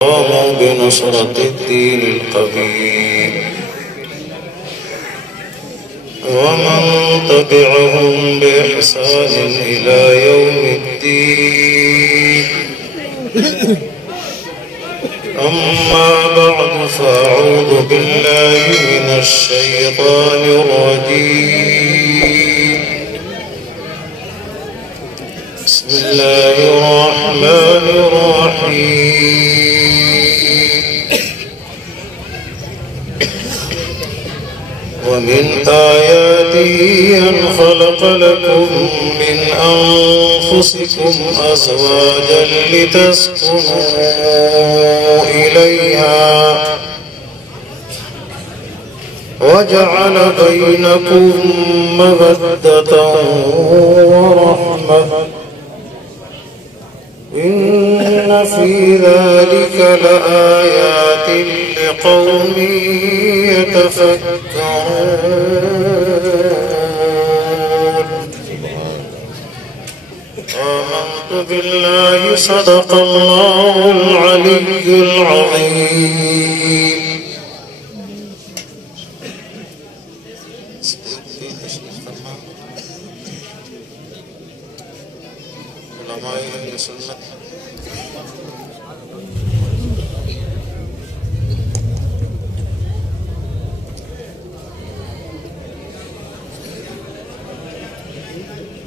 قاموا بنصرة الدين القويم ومن تبعهم بإحسان إلى يوم الدين. أما بعد فأعوذ بالله من الشيطان الرجيم. بسم الله الرحمن الرحيم. ومن آياته أن خلق لكم من أنفسكم أزواجا لتسكنوا إليها وجعل بينكم مودة ورحمة إن في ذلك لآيات لقوم يتفكرون. آمنت بالله صدق الله العلي العظيم.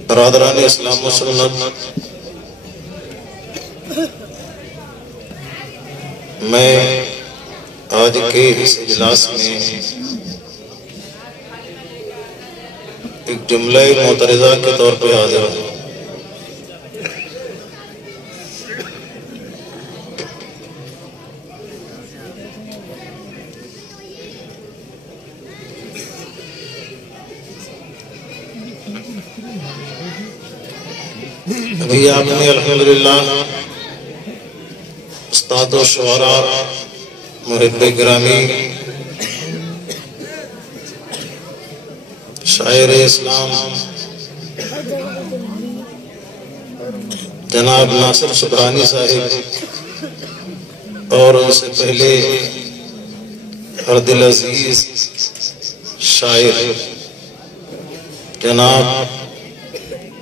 برادران اسلام و سنت، میں آج کے اس اجلاس میں ایک جملہ معترضہ کے طور پہ حاضر ہوں۔ ابھی آپ نے الحمدللہ استاد و شعراء، محب گرامی، شاعر اسلام جناب ناصر سبحانی صاحب اور ان سے پہلے ہر دل عزیز شاعر جناب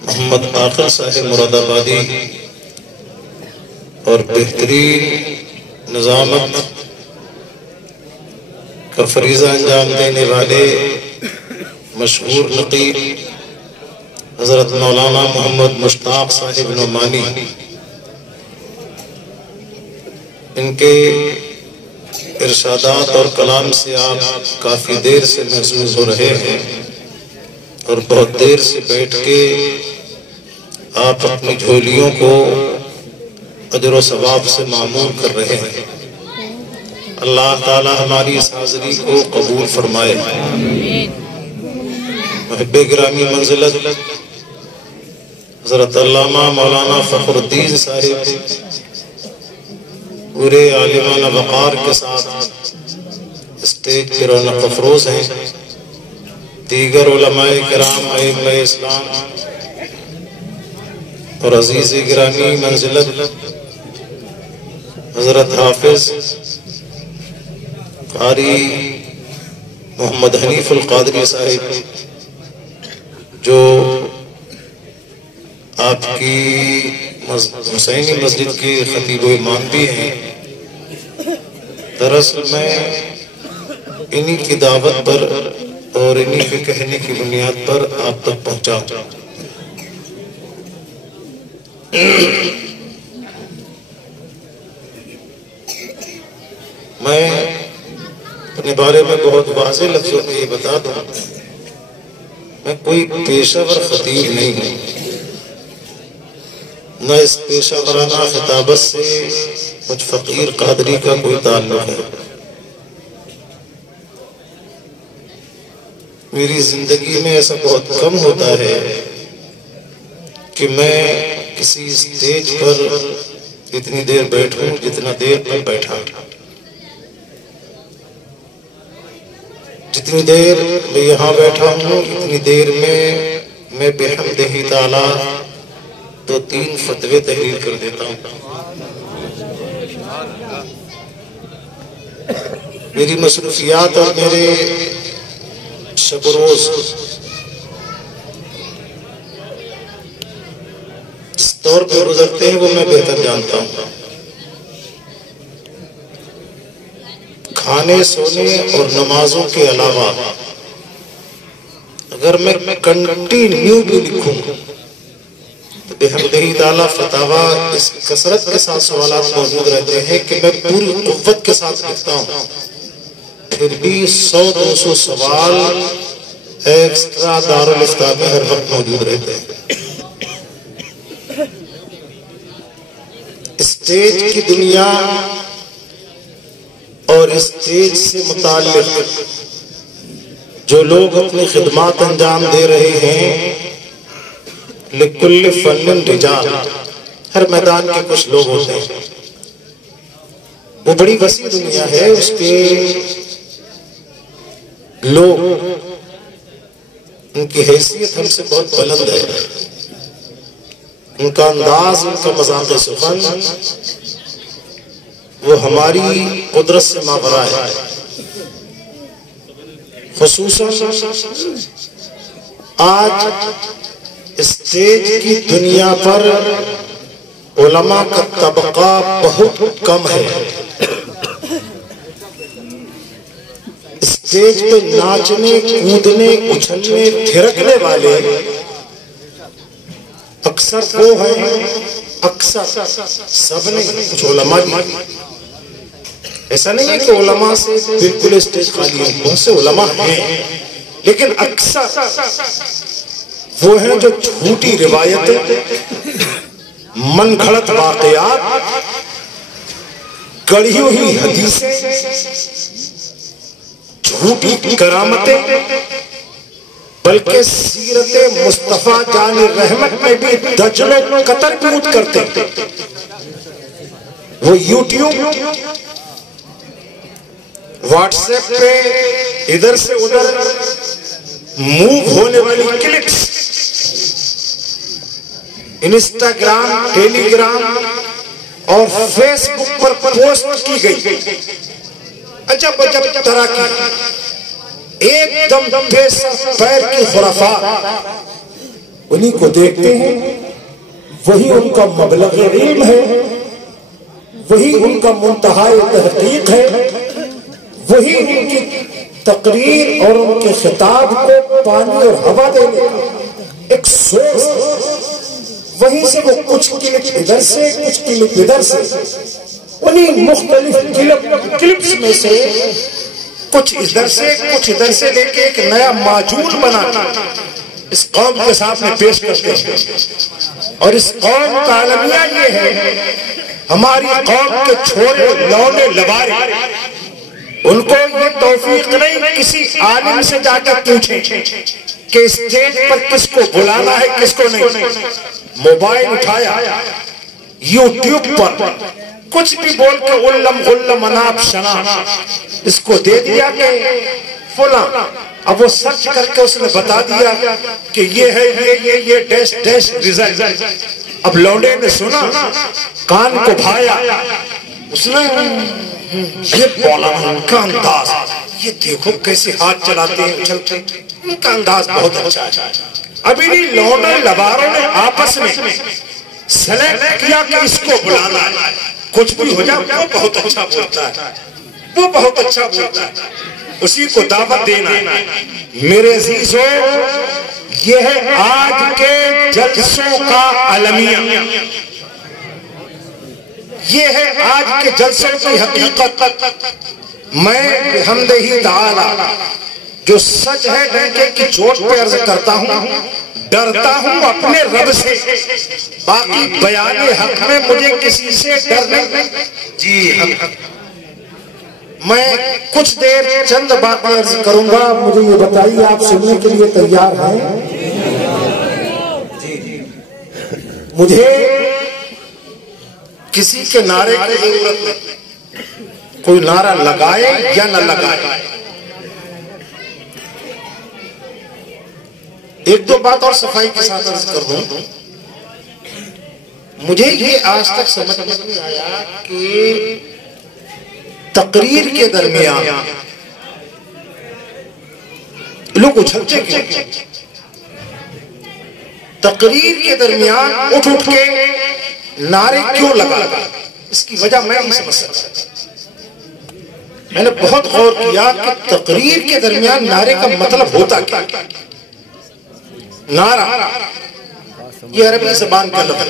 محمد آخر صاحب مراد آبادی اور بہترین نظامت کا فریضہ انجام دینے والے مشہور نقیب حضرت مولانا محمد مشتاق صاحب نعمانی، ان کے ارشادات اور کلام سے آپ کافی دیر سے محظوظ ہو رہے ہیں اور بہت دیر سے بیٹھ کے آپ اپنی جھولیوں کو اجر و ثواب سے معمور کر رہے ہیں۔ اللہ تعالی ہماری اس حاضری کو قبول فرمائے۔ محب گرامی منزلت حضرت علامہ مولانا فخر الدین صاحب پورے عالمانہ وقار کے ساتھ اسٹیج پر رونق افروز ہیں۔ دیگر علماء کرام، ائمہ اسلام اور عزیز گرامی منزلت حضرت حافظ قاری محمد حنیف القادری صاحب جو آپ کی حسینی مسجد کے خطیب و امام بھی ہیں۔ دراصل میں انہی کی دعوت پر اور انہی کے کہنے کی بنیاد پر آپ تک پہنچا ہوں۔ میں اپنے بارے میں بہت واضح لفظوں میں یہ بتا دوں، میں کوئی پیشہ ور خطیب نہیں ہوں، نہ اس پیشہ ورانہ خطابت سے مجھ فقیر قادری کا کوئی تعلق ہے۔ میری زندگی میں ایسا بہت کم ہوتا ہے کہ میں کسی اسٹیج پر اتنی دیر بیٹھوں جتنا دیر میں بیٹھا۔ جتنی دیر میں یہاں بیٹھا ہوں اتنی دیر میں بحمدہ تعالی 2-3 فتوے تحریر کر دیتا ہوں۔ میری مصروفیات اور میرے شب و روز اس طور پہ گزرتے ہیں وہ میں بہتر جانتا ہوں. کھانے سونے اور نمازوں کے علاوہ اگر میں کنٹینیو بھی لکھوں تو بحمدہ تعالیٰ فتاویٰ اس کثرت کے ساتھ سوالات موجود رہتے ہیں کہ میں پوری قوت کے ساتھ لکھتا ہوں، پھر بھی 100-200 سوال ایکسٹرا دارالفتاء میں ہر وقت موجود رہتے ہیں. اسٹیج کی دنیا اور اسٹیج سے متعلق جو لوگ اپنی خدمات انجام دے رہے ہیں، لکل فن رجال، ہر میدان کے کچھ لوگ ہوتے ہیں. وہ بڑی وسیع دنیا ہے، اس پہ لوگ، ان کی حیثیت ہم سے بہت بلند ہے، ان کا انداز، ان کا مذاق سخن وہ ہماری قدرت سے ماورا ہے. خصوصاً آج اسٹیج کی دنیا پر علماء کا طبقہ بہت کم ہے. اسٹیج پہ ناچنے، کودنے، اچھلنے، تھرکنے والے اکثر وہ ہیں، اکثر سب نہیں، کچھ علماء بھی. ایسا نہیں ہے کہ علماء سے بالکل اسٹیج خالی ہے، بہت سے علماء ہیں، لیکن اکثر وہ ہیں جو جھوٹی روایتیں، من گھڑت واقعات، گڑھی ہوئی حدیثیں، جھوٹی کرامتیں، بلکہ سیرت مصطفیٰ جان رحمت میں بھی دجل و قطر کود کرتے. وہ یوٹیوب، واٹس ایپ پہ ادھر سے ادھر موو ہونے والی کلپس، انسٹاگرام، ٹیلی گرام اور فیس بک پر پوسٹ کی گئی عجب عجب طرح کی ایک دم بے سر پیر کی خرافات، انہی کو دیکھتے ہیں. وہی ان کا مبلغ علم ہے، وہی ان کا منتہائی تحقیق ہے، وہی ان کی تقریر اور ان کے خطاب کو پانی اور ہوا دینے کا ایک سورس. وہیں سے وہ کچھ کلپ ادھر سے، کچھ کلپ ادھر سے، انہیں مختلف کلپس میں سے کچھ ادھر سے کچھ ادھر سے لے کے ایک نیا معجون بنا اس قوم کے سامنے پیش کرتے ہیں. اور اس قوم کا المیہ یہ ہے، ہماری قوم کے چھوڑے لونے لبارے، ان کو یہ توفیق نہیں کسی عالم سے جا کر پوچھیں کہ اسٹیج پر کس کو بلانا ہے کس کو نہیں. موبائل اٹھایا، یوٹیوب پر کچھ بھی بول کے علم غلم اناب شنا، اس کو دے دیا کہ فلاں. اب وہ سرچ کر کے اس نے بتا دیا کہ یہ ہے یہ ڈیش ڈیش ریزلٹ. اب لوڈے نے سنا، کان کو بھایا، اس نے یہ بولا، ان کا انداز، یہ دیکھو کیسے ہاتھ چلاتے ہیں اچھلتے، ان کا انداز بہت اچھا ہے. ابھی نہیں لوڈے لباروں نے آپس میں سلیکٹ کیا کہ اس کو بلانا ہے. کچھ بھی ہو جائے وہ بہت اچھا بولتا ہے، وہ بہت اچھا بولتا ہے، اسی کو دعوت دینا ہے. میرے عزیزوں، یہ ہے آج کے جلسوں کا المیہ، یہ ہے آج کے جلسوں کی حقیقت. میں بحمدہ تعالی جو سچ ہے ڈنکے کی چوٹ پہ عرض کرتا ہوں، ڈرتا ہوں اپنے رب سے، باقی بیان حق میں مجھے کسی سے ڈر نہیں. جی میں کچھ دیر چند باتیں عرض کروں گا، مجھے یہ بتائیے آپ سننے کے لیے تیار ہیں؟ مجھے کسی کے نعرے کی ضرورت نہیں، کوئی نعرہ لگائے یا نہ لگائے. ایک دو بات اور صفائی کے ساتھ عرض کر دوں. مجھے یہ آج تک سمجھ نہیں آیا کہ تقریر کے درمیان لوگ اچھلتے کیوں؟ تقریر کے درمیان اٹھ کے نعرے کیوں لگا؟ اس کی وجہ میں نہیں سمجھ سکتا۔ میں نے بہت غور کیا کہ تقریر کے درمیان نعرے کا مطلب ہوتا کیا؟ نعرہ یہ عربی زبان کا لفظ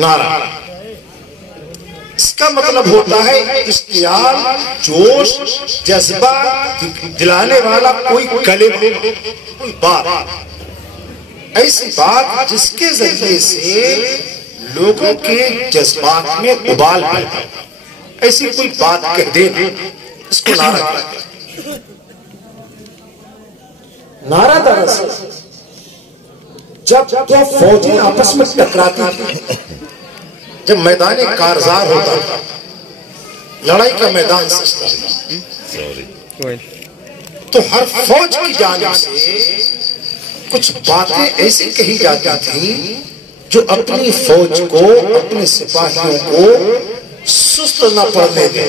نعرہ، اس کا مطلب ہوتا ہے اشتعال، جوش، جذبہ دلانے والا کوئی کلمہ، کوئی بات، ایسی بات جس کے ذریعے سے لوگوں کے جذبات میں ابال پیدا، ایسی کوئی بات کہہ دینا، اس کو نعرہ کہتے ہیں۔ نعرہ دراصل جب دو فوجیں آپس میں ٹکراتی تھی، جب میدان کارزار ہوتا تھا، لڑائی کا میدان سجتا تھا، تو ہر فوج کی جانب سے کچھ باتیں ایسی کہی جاتی تھیں جو اپنی فوج کو، اپنے سپاہیوں کو سست نہ پڑنے دے۔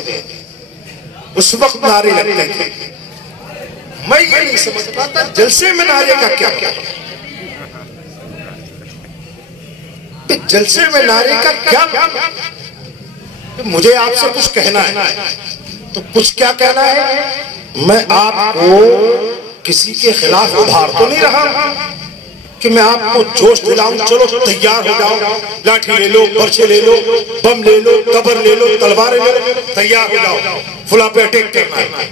اس وقت نعرے لگتے تھے۔ میں یہ نہیں سمجھ پاتا جلسے میں نعرے کا کیا کیا؟ جلسے میں نعرے کا کیا؟ مجھے آپ سے کچھ کہنا ہے تو کچھ کیا کہنا ہے؟ میں آپ کو کسی کے خلاف ابھار تو نہیں رہا کہ میں آپ کو جوش دلاؤں، چلو تیار ہو جاؤ، لاٹھی لے لو، برچے لے لو، بم لے لو، قبر لے لو، تلواریں لے لو، تیار ہو جاؤ، فلاں پہ اٹیک کرنا ہے۔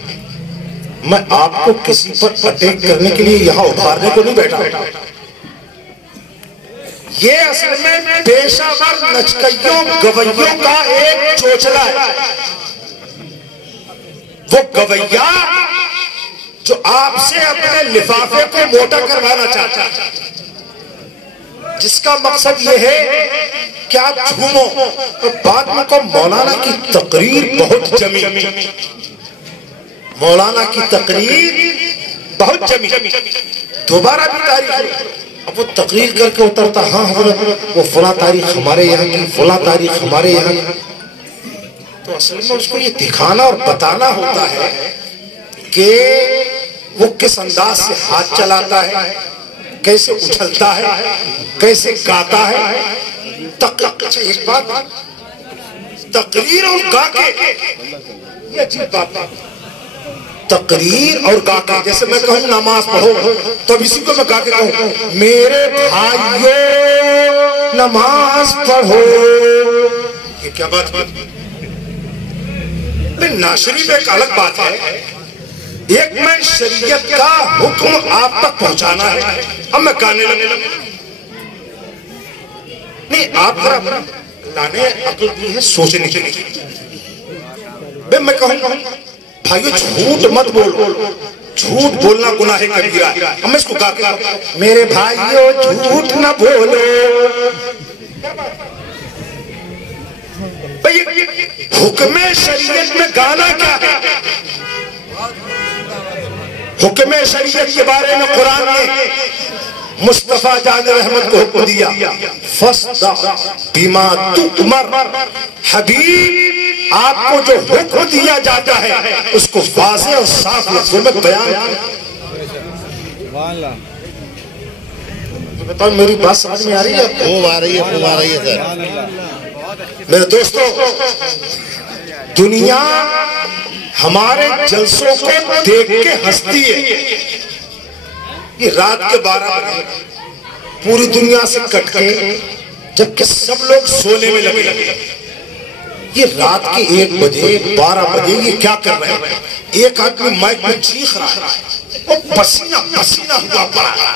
میں آپ کو کسی پر اٹیک کرنے کے لیے یہاں ابھارنے کو نہیں بیٹھا۔ یہ اصل میں پیشہ ور نچکیوں گویوں کا ایک چوچلا ہے۔ وہ گویا جو آپ سے اپنے لفافے کو موٹا کروانا چاہتا ہے، جس کا مقصد یہ ہے کہ آپ جھومو۔ اور بعد میں کو مولانا کی تقریر بہت جمی، مولانا کی تقریر بہت جمی، دوبارہ بھی تاریخ ہے۔ اب وہ تقریر کر کے اترتا، ہاں حضرت وہ فلاں تاریخ ہمارے یہاں کی، فلاں تاریخ ہمارے یہاں کی۔ تو اصل میں اس کو یہ دکھانا اور بتانا ہوتا ہے کہ وہ کس انداز سے ہاتھ چلاتا ہے، کیسے اچھلتا ہے، کیسے گاتا ہے۔ ایک بات، تقریر اور گا کے یہ عجیب بات ہے۔ تقریر اور گا کے، جیسے میں کہوں نماز پڑھو تو اب اسی کو میں گا کے کہوں میرے بھائیو نماز پڑھو، یہ کیا بات ہے؟ ناشری میں ایک الگ بات ہے، ایک میں شریعت کا حکم آپ تک پہنچانا ہے، اب میں گانے لگنے نہیں، آپ ذرا اللہ نے عقل دی ہے سوچنے کی۔ میں کہوں بھائیو جھوٹ مت بولو، جھوٹ بولنا گناہ کبیرہ ہے۔ ہم اس کو گا کے میرے بھائیو جھوٹ نہ بولو۔ حکم شریعت میں گانا کیا ہے؟ حکم شریعت کے بارے میں قرآن نے مصطفیٰ جان رحمت کو حکم دیا، فَاسْدَعْ بِمَا تُؤْمَرْ، حبیب آپ کو جو حکم دیا جاتا ہے اس کو واضح اور صاف لفظوں میں بیان کریں۔ بتاؤ میری بات سمجھ میں آ رہی ہے؟ خوب آ رہی ہے، خوب آ رہی ہے سر۔ میرے دوستو، دنیا ہمارے جلسوں کو دیکھ کے ہنستی ہے۔ یہ رات کے 12 بجے پوری دنیا سے کٹ کے جبکہ سب لوگ سونے میں لگے، یہ رات کے 1 بجے 12 بجے یہ کیا کر رہے ہیں؟ ایک آدمی مائک میں چیخ رہا ہے، وہ پسینہ پسینہ ہوا پڑا ہے،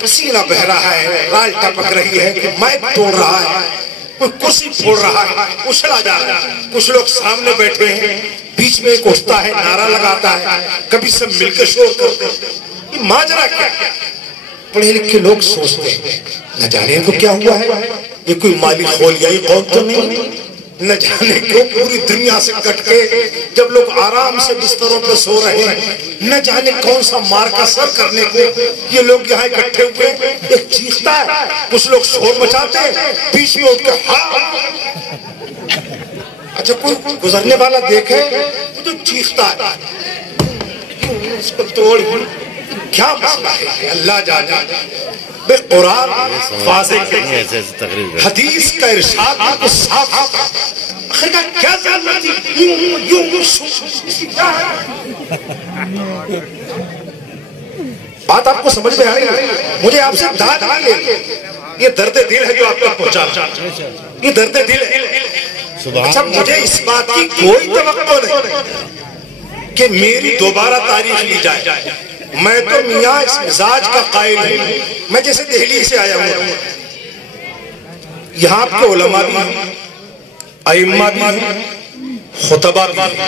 پسینہ بہ رہا ہے، رال ٹپک رہی ہے، مائک توڑ رہا ہے، کوئی کرسی پھوڑ رہا ہے، اچھلا جا رہا ہے، کچھ لوگ سامنے بیٹھے ہیں، بیچ میں ایک اٹھتا ہے، نعرہ لگاتا ہے، کبھی سب مل کے شور کرتے ہیں۔ یہ ماجرا کیا ہے؟ پڑھے لکھے لوگ سوچتے ہیں نہ جانے کو کیا ہوا ہے، یہ کوئی مالی خولیائی قوم تو نہیں، نہ جانے کیوں پوری دنیا سے کٹ کے جب لوگ آرام سے بستروں پہ سو رہے ہیں، نہ جانے کون سا مار کا سر کرنے کو یہ لوگ یہاں اکٹھے ہوئے، ایک چیختا ہے، کچھ لوگ شور مچاتے ہیں، پیچھے اٹھ کے ہاں اچھا کوئی گزرنے والا دیکھے وہ تو چیختا ہے اس کو توڑ کیا مسئلہ ہے اللہ جانا بے قرآن واضح حدیث کا ارشاد کو صاف آخر کا کیا ضرورت تھی یوں بات آپ کو سمجھ میں آ رہی ہے مجھے آپ سے داد آ لے یہ درد دل ہے جو آپ تک پہنچا یہ درد دل ہے اچھا مجھے اس بات کی کوئی توقع نہیں کہ میری دوبارہ تاریخ لی جائے میں تو میاں اس مزاج کا قائل ہوں میں جیسے دہلی سے آیا ہوں یہاں کے علماء بھی ائمہ بھی خطبہ بھی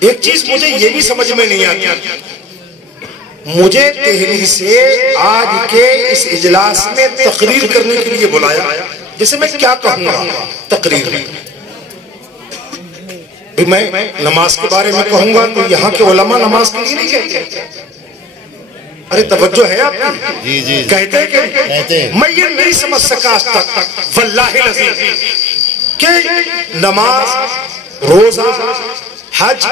ایک چیز مجھے یہ بھی سمجھ میں نہیں آتی مجھے دہلی سے آج کے اس اجلاس میں تقریر کرنے کے لیے بلایا جیسے میں کیا کہوں گا تقریر میں نماز کے بارے میں کہوں گا تو یہاں کے علماء نماز کے لیے نہیں کہتے ارے توجہ ہے آپ کی کہتے ہیں کہ میں یہ نہیں سمجھ سکا آج تک واللہ العظیم کہ نماز روزہ حج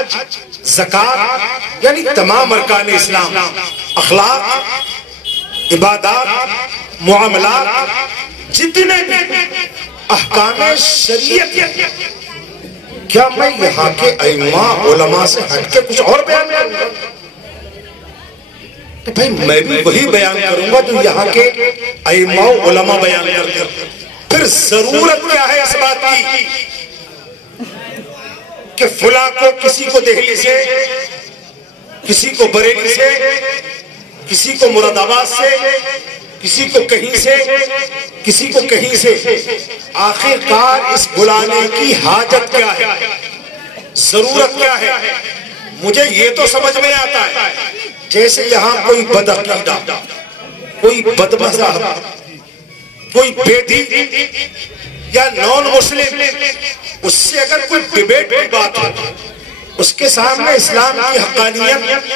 زکات یعنی تمام ارکان اسلام اخلاق عبادات معاملات جتنے بھی احکام شریعت کیا میں یہاں کے ائمہ علماء سے ہٹ کے کچھ اور بیان کروں گا تو بھائی میں بھی وہی بیان کروں گا جو یہاں کے ائمہ علماء بیان کرتے ہیں پھر ضرورت کیا ہے اس بات کی کہ فلاں کو کسی کو دہلی سے کسی کو بریلی سے کسی کو مراد آباد سے کسی کو کہیں سے کسی کو کہیں سے آخر کار اس بلانے کی حاجت کیا ہے ضرورت کیا ہے مجھے یہ تو سمجھ میں آتا ہے جیسے یہاں کوئی بدعقیدہ کوئی بدمذہب کوئی بے دین یا نان مسلم اس سے اگر کوئی ڈیبیٹ کی بات ہو اس کے سامنے اسلام کی حقانیت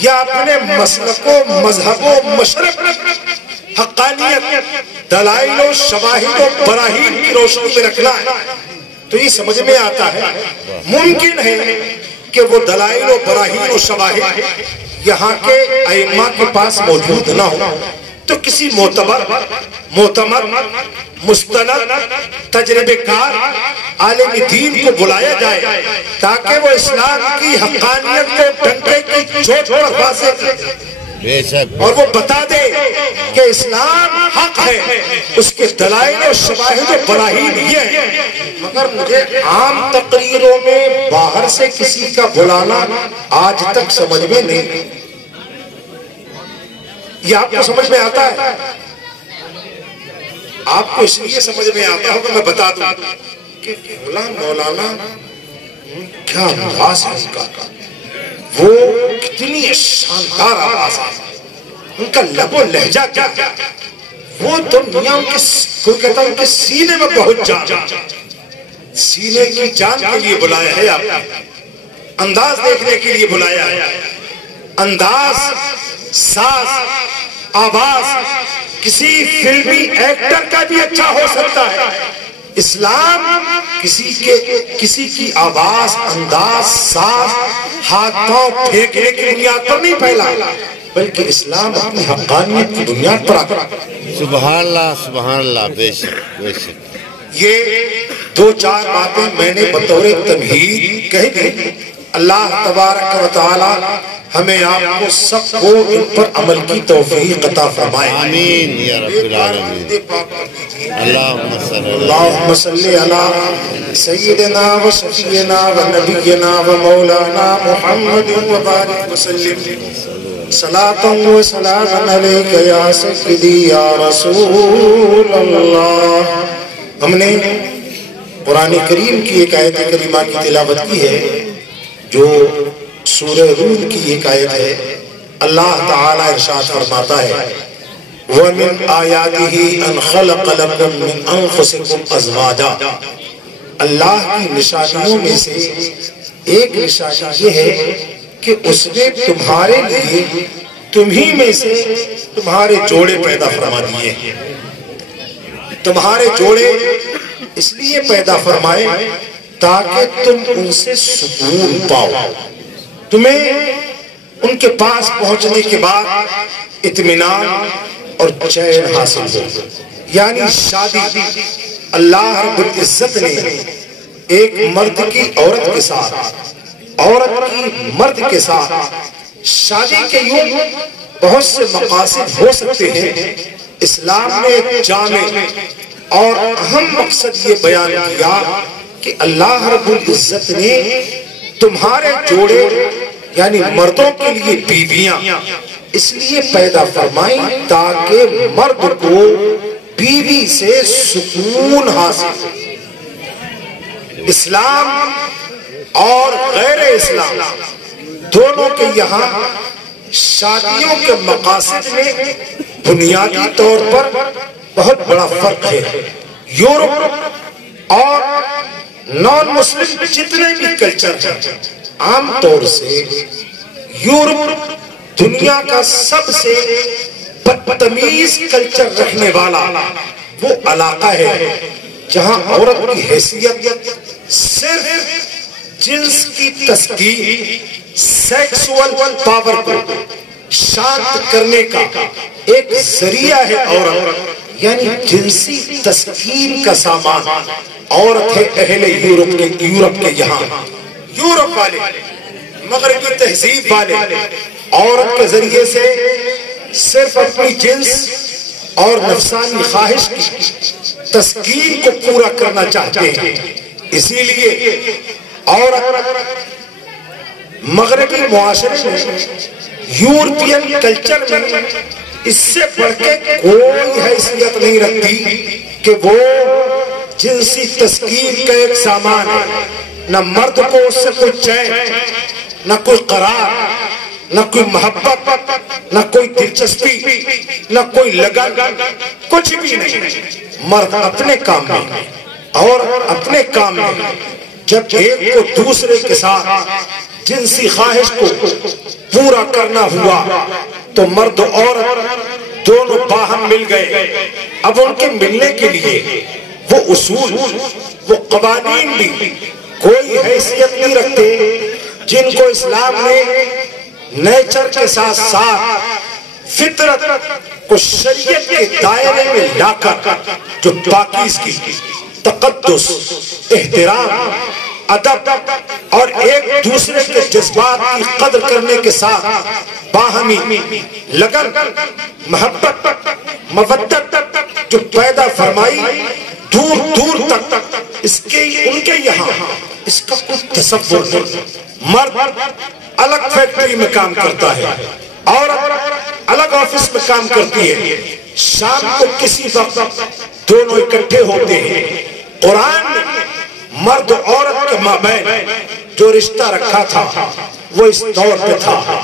یا اپنے مسلک و مذہب و مشرق حقانیت دلائل و شواہد و براہین کی روشنی میں رکھنا ہے تو یہ سمجھ میں آتا ہے ممکن ہے کہ وہ دلائل و براہین و شواہد یہاں کے ائمہ کے پاس موجود نہ ہو تو کسی معتبر معتمد مستند تجربے کار عالم دین کو بلایا جائے تاکہ وہ اسلام کی حقانیت کو ڈنڈے کی چوٹ پر واضح کرے اور وہ بتا دے کہ اسلام حق ہے اس کے دلائل و شواہد و براہین یہ ہے مگر مجھے عام تقریروں میں باہر سے کسی کا بلانا آج تک سمجھ میں نہیں یہ آپ کو سمجھ میں آتا ہے آپ کو اس لیے سمجھ میں آتا ہوگا میں بتا دوں کہ مولانا کیا آواز ہے ان کا وہ کتنی شاندار آواز ہے ان کا لب و لہجہ کیا وہ دنیا کوئی کہتا ہے ان کے سینے میں بہت جان سینے کی جان کے لیے بلایا ہے آپ انداز دیکھنے کے لیے بلایا ہے انداز ساز آواز کسی فلمی ایکٹر کا بھی اچھا ہو سکتا ہے اسلام کسی کی آواز انداز ساز ہاتھ پاؤں پھینکنے کی بنیاد پر نہیں پھیلا بلکہ اسلام اپنی حقانیت کی بنیاد پر آتا ہے سبحان اللہ بے شک بے شک یہ دو چار باتیں میں نے بطور تمہید کہہ دی اللہ تبارک و تعالی ہمیں آپ کو سب کو ان پر عمل کی توفیق عطا فرمائے آمین یا رب العالمین اللہم صلی علی سیدنا و شفیعنا و نبینا و مولانا محمد و بارک وسلم صلاة و سلام علیک یا سیدی یا رسول اللہ ہم نے قرآن کریم کی ایک آیت کریمہ کی تلاوت کی ہے جو سورہ روم کی ایک آیت ہے اللہ تعالیٰ ارشاد فرماتا ہے وَمِنْ آيَاتِهِ أَنْ خَلَقَ لَكُم مِّنْ أَنفُسِكُمْ أَزْوَاجًا اللہ کی نشانیوں میں سے ایک نشانی یہ ہے کہ اس نے تمہارے لیے تمہیں میں سے تمہارے جوڑے پیدا فرما دیے تمہارے جوڑے اس لیے پیدا فرمائے تاکہ تم ان سے سکون پاؤ، تمہیں ان کے پاس پہنچنے کے بعد اطمینان اور چین حاصل ہو۔ یعنی شادی اللہ رب العزت نے ایک مرد کی عورت کے ساتھ، عورت کی مرد کے ساتھ، شادی کے یوں بہت سے مقاصد ہو سکتے ہیں، اسلام نے ایک جامع اور اہم مقصد یہ بیان کیا کہ اللہ رب العزت نے تمہارے جوڑے یعنی مردوں کے لیے بیویاں اس لیے پیدا فرمائی تاکہ مرد کو بیوی سے سکون حاصل ہو۔ اسلام اور غیر اسلام دونوں کے یہاں شادیوں کے مقاصد میں بنیادی طور پر بہت بڑا فرق ہے۔ یورپ اور نان مسلم جتنے بھی کلچر ہیں، عام طور سے یورپ دنیا کا سب سے بدتمیز کلچر رکھنے والا وہ علاقہ ہے جہاں عورت کی حیثیت صرف جنس کی تسکین، سیکسول پاور کو شانت کرنے کا ایک ذریعہ ہے عورت، یعنی جنسی تسکین کا سامان عورت ہے اہل یورپ کے یہاں۔ یورپ والے، مغربی تہذیب والے عورت کے ذریعے سے صرف اپنی جنس اور نفسانی خواہش کی تسکین کو پورا کرنا چاہتے ہیں، اسی لیے عورت مغربی معاشرے میں، یورپین کلچر میں اس سے بڑھ کے کوئی حیثیت نہیں رکھتی کہ وہ جنسی تسکین کا ایک سامان ہے۔ نہ مرد کو اس سے کوئی چین، نہ کوئی قرار، نہ کوئی محبت، نہ کوئی دلچسپی، نہ کوئی لگن، کچھ بھی نہیں۔ مرد اپنے کام میں اور اپنے کام میں، جب ایک کو دوسرے کے ساتھ جنسی خواہش کو پورا کرنا ہوا تو مرد و عورت دونوں باہم مل گئے۔ اب ان کے ملنے کے لیے وہ اصول، وہ قوانین بھی کوئی حیثیت نہیں رکھتے جن کو اسلام نے نیچر کے ساتھ ساتھ فطرت کو شریعت کے دائرے میں لا کر جو پاکیزگی، تقدس، احترام، ادب اور ایک دوسرے کے جذبات کی قدر کرنے کے ساتھ باہمی لگن، محبت، مودت جو پیدا فرمائی دور دور تک، اس کے ان کے یہاں اس کا کوئی تصور نہیں۔ مرد الگ فیکٹری میں کام کرتا ہے، عورت الگ آفس میں کام کرتی ہے، شام کو کسی وقت دونوں اکٹھے ہوتے ہیں۔ قرآن نے مرد و عورت کے مابین جو رشتہ رکھا تھا وہ اس طور پہ تھا،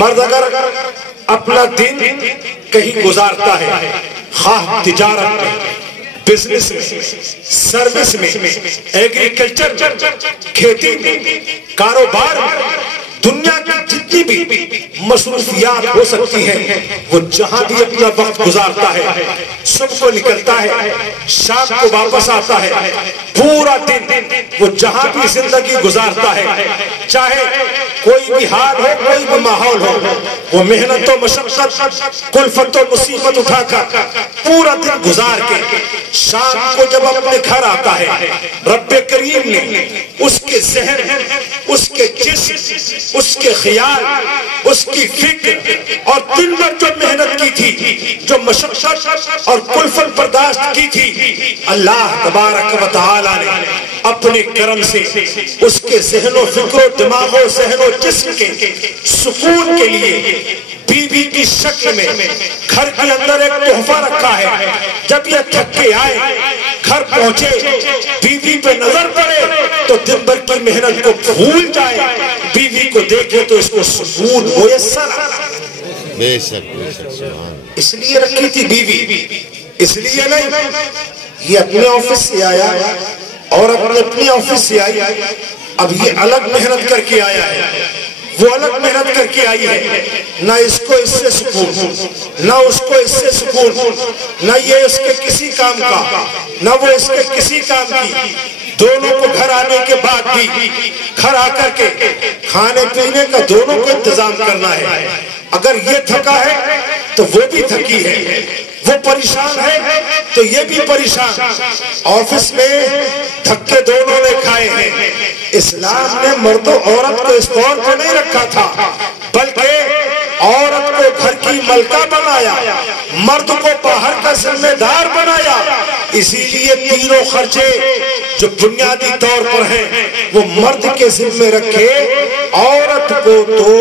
مرد اگر اپنا دن کہیں گزارتا ہے، خواہ تجارت میں، بزنس میں، سروس میں، ایگریکلچر میں، کھیتی میں، کاروبار میں، دنیا کی جتنی بھی مصروفیات ہو سکتی ہیں، وہ جہاں بھی اپنا وقت گزارتا ہے، صبح کو نکلتا ہے، شام کو واپس آتا ہے، پورا دن وہ جہاں بھی زندگی گزارتا ہے، چاہے کوئی بھی حال ہو، کوئی بھی ماحول ہو، وہ محنت و مشقت، کلفت و مصیبت اٹھا کر پورا دن گزار کے شام کو جب اپنے گھر آتا ہے، رب کریم نے اس کے ذہن، اس کے جسم، اس کے خیال، اس کی فکر اور دن بھر جو محنت کی تھی، جو مشقت اور کلفت برداشت کی تھی، اللہ تبارک و تعالی نے اپنے کرم سے اس کے ذہن و فکر و دماغ و ذہن و جسم کے سکون کے لیے بیوی کی شکل میں گھر کے اندر ایک تحفہ رکھا ہے۔ جب یہ تھک کے آئے، گھر پہنچے، بیوی پہ نظر پڑے تو دن بھر کی محنت کو بھول جائے، بیوی کو دیکھے تو اس کو سکون میسر آئے۔ بے شک بے شک، سبحان۔ اس لیے رکھی تھی بیوی، اس لیے نہیں یہ اپنے آفس سے آیا اور اپنے آفس سے آئی، اب یہ الگ محنت کر کے آیا ہے، وہ الگ محنت کر کے آئی ہے، نہ اس کو اس سے سکون، نہ اس کو اس سے سکون، نہ یہ اس کے کسی کام کا، نہ وہ اس کے کسی کام کی، دونوں کو گھر آنے کے بعد بھی گھر آ کر کے کھانے پینے کا دونوں کو انتظام کرنا ہے. اگر یہ تھکا ہے تو وہ بھی تھکی ہے, وہ پریشان ہے تو یہ بھی پریشان. آفس میں تھکے دونوں نے کھائے ہیں. اسلام نے مرد و عورت کو اس طور پر نہیں رکھا تھا, بلکہ عورت کو گھر کی ملکہ بنایا, مرد کو باہر کا ذمہ دار بنایا. اسی لیے تینوں خرچے جو بنیادی طور پر ہیں وہ مرد کے ذمہ رکھے. عورت کو تو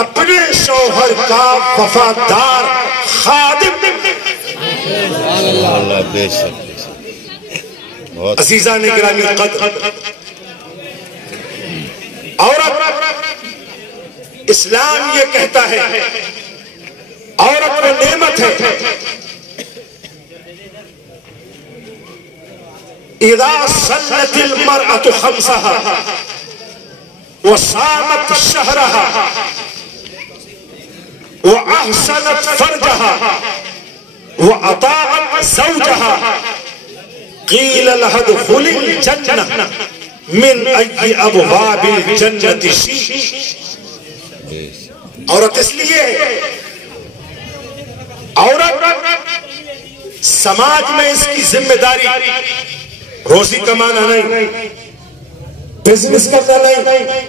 اپنے شوہر کا وفادار خادم. عزیزان گرامی قدر, عورت اسلام یہ کہتا ہے عورت کو نعمت ہے. اذا صلت المرأة خمسها وصامت شهرها وأحسنت فرجها وأطاعت زوجها قيل لها ادخلي الجنة من أي أبواب الجنة شئت. عورت اس لیے عورت سماج میں اس کی ذمہ داری روزی کمانا نہیں, بزنس کرنا نہیں.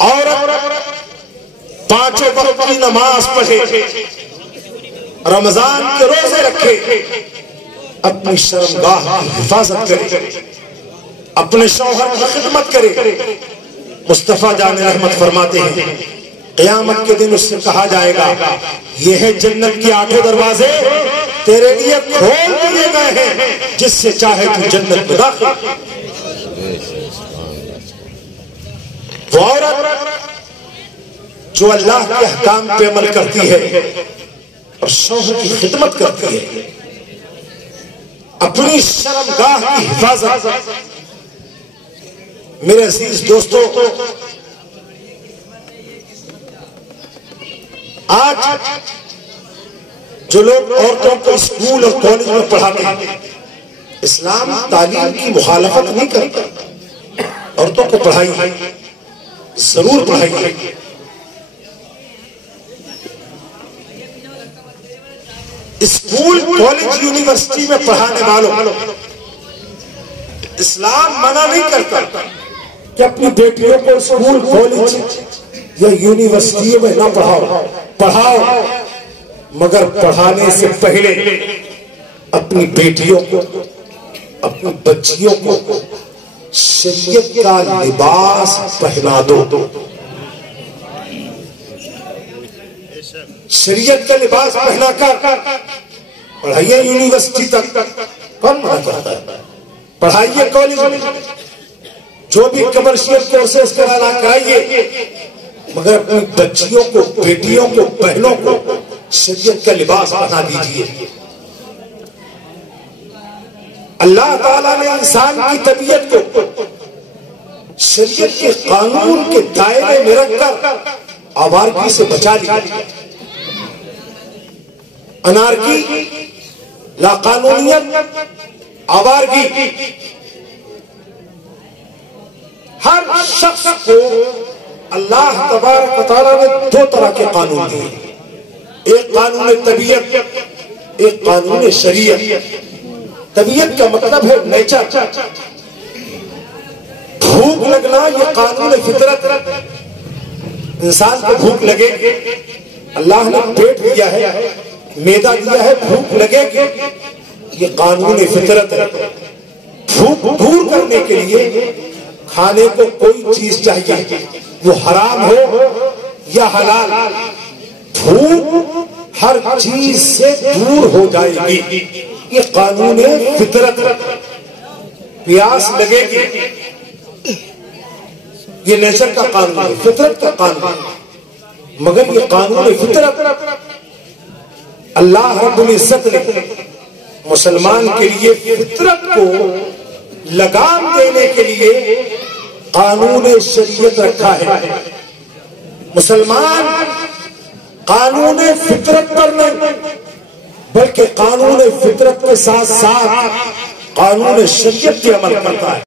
عورت پانچوں وقت کی نماز پڑھے, رمضان کے روزے رکھے, اپنی شرمگاہ کی حفاظت کرے, اپنے شوہر کی خدمت کرے. مصطفیٰ جان رحمت فرماتے ہیں قیامت کے دن اس سے کہا جائے گا یہ ہے جنت کی 8 دروازے تیرے لیے کھول دیے گئے ہیں, جس سے چاہے تو جنت میں داخل. وہ عورت جو اللہ کے احکام پہ عمل کرتی ہے اور شوہر کی خدمت کرتی ہے, اپنی شرمگاہ کی حفاظت. میرے عزیز دوستو, آج جو لوگ عورتوں کو اسکول اور کالج میں پڑھاتے ہیں, اسلام تعلیم کی مخالفت نہیں کرتا. عورتوں کو پڑھائیے, ضرور پڑھائیے. اسکول کالج یونیورسٹی میں پڑھانے والوں اسلام منع نہیں کرتا کہ اپنی بیٹیوں کو اسکول کالج یا یونیورسٹیوں میں نہ پڑھاؤ, مگر پڑھانے سے پہلے اپنی بیٹیوں کو, اپنی بچیوں کو شریعت کا لباس پہنا دو. شریعت کا لباس پہنا کر پڑھائیے یونیورسٹی تک. کون منع کرتا ہے؟ پڑھائیے کالج میں, جو بھی کمرشل کورسز کرانا کرائیے, مگر اپنی بچیوں کو, بیٹیوں کو, بہنوں کو شریعت کا لباس پہنا دیجیے. اللہ تعالیٰ نے انسان کی طبیعت کو شریعت کے قانون کے دائرے میں رکھ کر آوارگی سے بچا لیا. انارکی, لاقانونیت, آوارگی, ہر شخص کو اللہ تبارک و تعالیٰ نے 2 طرح کے قانون دیے. ایک قانون طبیعت, ایک قانون شریعت. طبیعت کا مطلب ہے نیچر, بھوک لگنا یہ قانون فطرت. انسان کو بھوک لگے, اللہ نے پیٹ دیا ہے, میدا دیا ہے, بھوک لگے گی, یہ قانون فطرت ہے. بھوک دور کرنے کے لیے کھانے کو کوئی چیز چاہیے, وہ حرام ہو یا حلال. بھوک ہر چیز سے دور ہو جائے گی, یہ قانون فطرت. پیاس لگے گی, یہ نیچر کا قانون ہے, فطرت کا قانون. مگر یہ قانون فطرت اللہ رب العزت نے مسلمان کے لیے فطرت کو لگام دینے کے لیے قانون شریعت رکھا ہے. مسلمان قانون فطرت پر نہیں بلکہ قانون فطرت کے ساتھ ساتھ قانون شریعت کی عمل کرتا ہے.